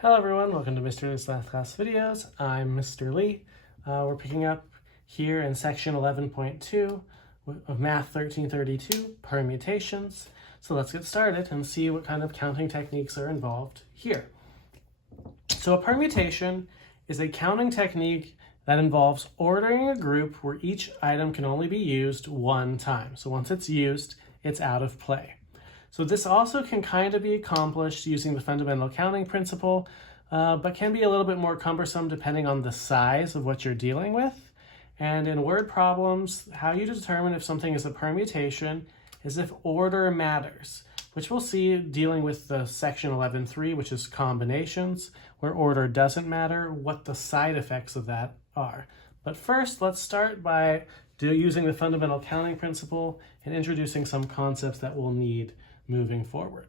Hello everyone, welcome to Mr. Lee's Math Class Videos. I'm Mr. Lee. We're picking up here in section 11.2 of Math 1332, permutations. So let's get started and see what kind of counting techniques are involved here. So a permutation is a counting technique that involves ordering a group where each item can only be used one time. So once it's used, it's out of play. So this also can kind of be accomplished using the fundamental counting principle, but can be a little bit more cumbersome depending on the size of what you're dealing with. And in word problems, how you determine if something is a permutation is if order matters, which we'll see dealing with the section 11.3, which is combinations, where order doesn't matter, what the side effects of that are. But first, let's start by using the fundamental counting principle and introducing some concepts that we'll need moving forward.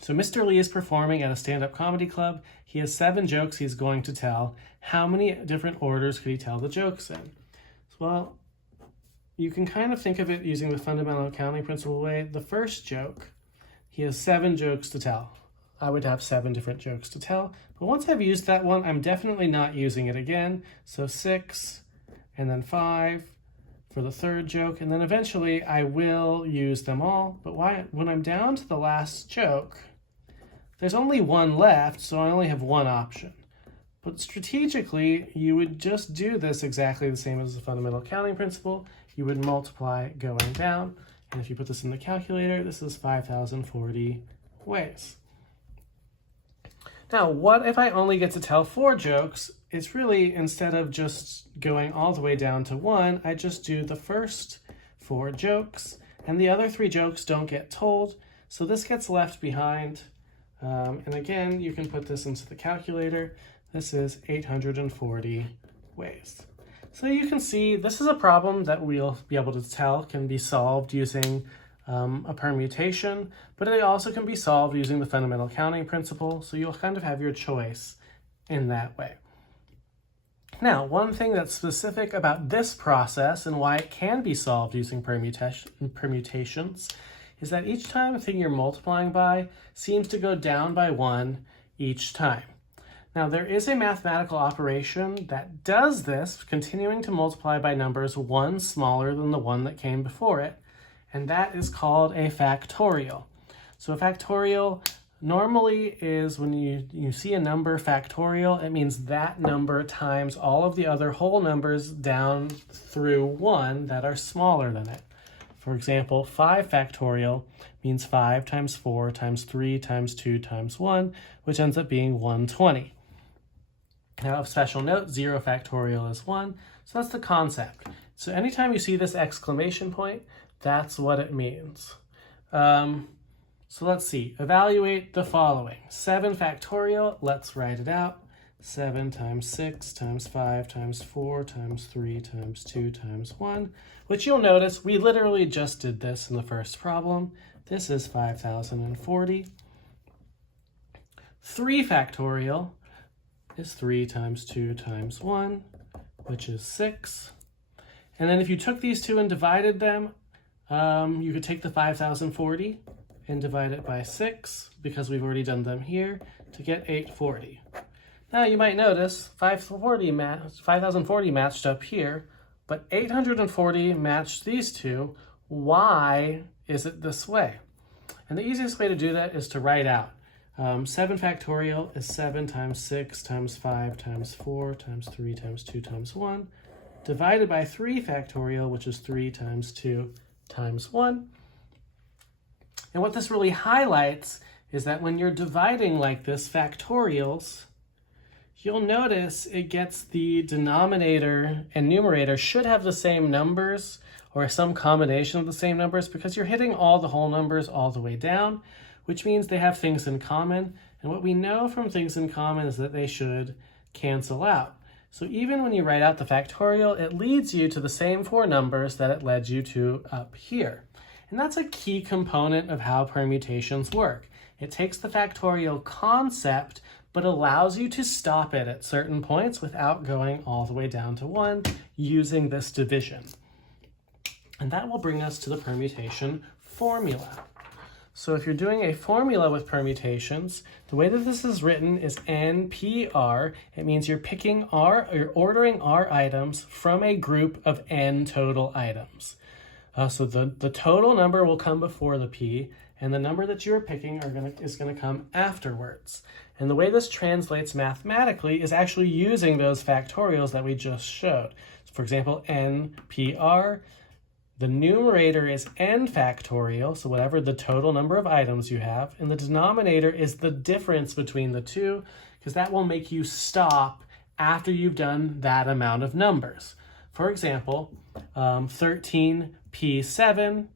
So Mr. Lee is performing at a stand-up comedy club. He has 7 jokes he's going to tell. How many different orders could he tell the jokes in? Well, you can kind of think of it using the fundamental counting principle way. The first joke, he has 7 jokes to tell. I would have 7 different jokes to tell, but once I've used that one, I'm definitely not using it again. So 6, and then 5, for the third joke, and then eventually I will use them all. But when I'm down to the last joke, there's only one left, so I only have one option. But strategically, you would just do this exactly the same as the fundamental counting principle. You would multiply going down, and if you put this in the calculator, this is 5,040 ways. Now, what if I only get to tell 4 jokes? It's really, instead of just going all the way down to 1, I just do the first 4 jokes, and the other 3 jokes don't get told, so this gets left behind. And again, you can put this into the calculator. This is 840 ways. So you can see this is a problem that we'll be able to tell can be solved using a permutation, but it also can be solved using the fundamental counting principle, so you'll kind of have your choice in that way. Now, one thing that's specific about this process and why it can be solved using permutations is that each time the thing you're multiplying by seems to go down by 1 each time. Now, there is a mathematical operation that does this, continuing to multiply by numbers 1 smaller than the one that came before it, and that is called a factorial. So a factorial normally is when you see a number factorial, it means that number times all of the other whole numbers down through 1 that are smaller than it. For example, 5 factorial means 5 times 4 times 3 times 2 times 1, which ends up being 120. Now, of special note, 0 factorial is 1, so that's the concept. So anytime you see this exclamation point, that's what it means. So let's see, evaluate the following. 7 factorial, let's write it out. 7 times 6 times 5 times 4 times 3 times 2 times 1, which you'll notice we literally just did this in the first problem. This is 5,040. 3 factorial is 3 times 2 times 1, which is 6. And then if you took these two and divided them, you could take the 5,040 and divide it by 6, because we've already done them here, to get 840. Now you might notice 5,040 matched up here, but 840 matched these two. Why is it this way? And the easiest way to do that is to write out. 7 factorial is 7 times 6 times 5 times 4 times 3 times 2 times 1, divided by 3 factorial, which is 3 times 2 times 1. And what this really highlights is that when you're dividing like this, factorials, you'll notice it gets the denominator and numerator should have the same numbers or some combination of the same numbers, because you're hitting all the whole numbers all the way down, which means they have things in common. And what we know from things in common is that they should cancel out. So even when you write out the factorial, it leads you to the same 4 numbers that it led you to up here. And that's a key component of how permutations work. It takes the factorial concept, but allows you to stop it at certain points without going all the way down to 1 using this division. And that will bring us to the permutation formula. So if you're doing a formula with permutations, the way that this is written is NPR. It means you're ordering R items from a group of N total items. So the total number will come before the P, and the number that you're picking is going to come afterwards. And the way this translates mathematically is actually using those factorials that we just showed. So for example, NPR, the numerator is n factorial, so whatever the total number of items you have, and the denominator is the difference between the two, because that will make you stop after you've done that amount of numbers. For example, 13p7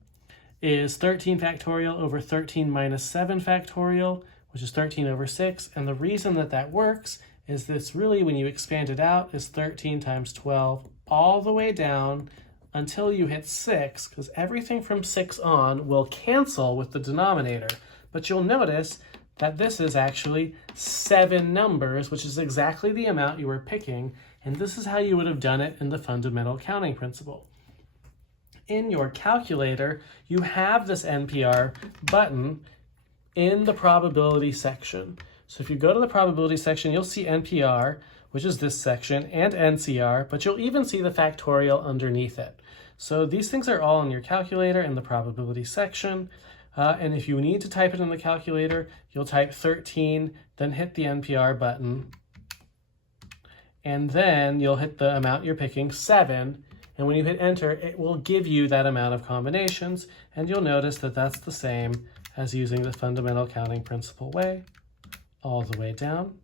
is 13 factorial over 13 minus 7 factorial, which is 13 over 6. And the reason that that works is this really, when you expand it out, is 13 times 12 all the way down until you hit 6, because everything from 6 on will cancel with the denominator. But you'll notice that this is actually 7 numbers, which is exactly the amount you were picking, and this is how you would have done it in the fundamental counting principle. In your calculator, you have this NPR button in the probability section. So if you go to the probability section, you'll see NPR, which is this section, and NCR, but you'll even see the factorial underneath it. So these things are all in your calculator in the probability section. And if you need to type it in the calculator, you'll type 13, then hit the NPR button. And then you'll hit the amount you're picking, 7. And when you hit enter, it will give you that amount of combinations. And you'll notice that that's the same as using the fundamental counting principle way, all the way down.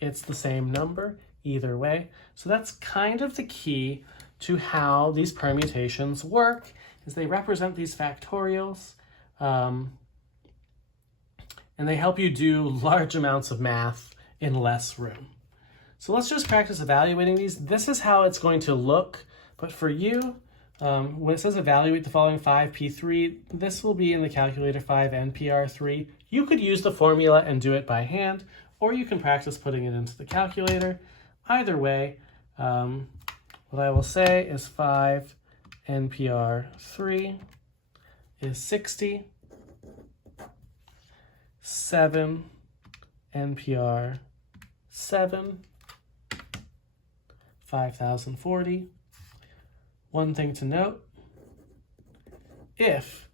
It's the same number either way. So that's kind of the key to how these permutations work, is they represent these factorials, and they help you do large amounts of math in less room. So let's just practice evaluating these. This is how it's going to look, but for you, when it says evaluate the following 5p3, this will be in the calculator 5npr3. You could use the formula and do it by hand, or you can practice putting it into the calculator. Either way, what I will say is 5npr3 is 60, 7npr7, 5040. One thing to note, if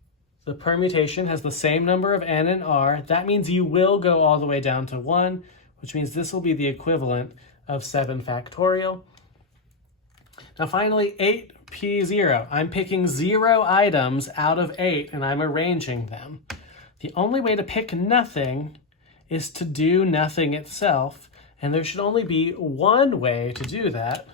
the permutation has the same number of n and r, that means you will go all the way down to 1, which means this will be the equivalent of 7 factorial. Now finally, 8p0. I'm picking 0 items out of 8 and I'm arranging them. The only way to pick nothing is to do nothing itself, and there should only be one way to do that.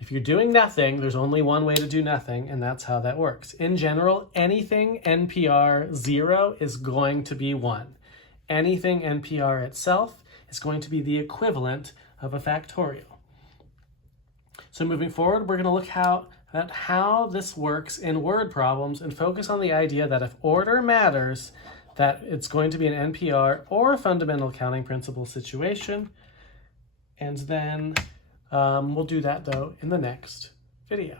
If you're doing nothing, there's only one way to do nothing, and that's how that works. In general, anything NPR 0 is going to be 1. Anything NPR itself is going to be the equivalent of a factorial. So moving forward, we're going to look at how this works in word problems and focus on the idea that if order matters, that it's going to be an NPR or a fundamental counting principle situation. And then we'll do that, though, in the next video.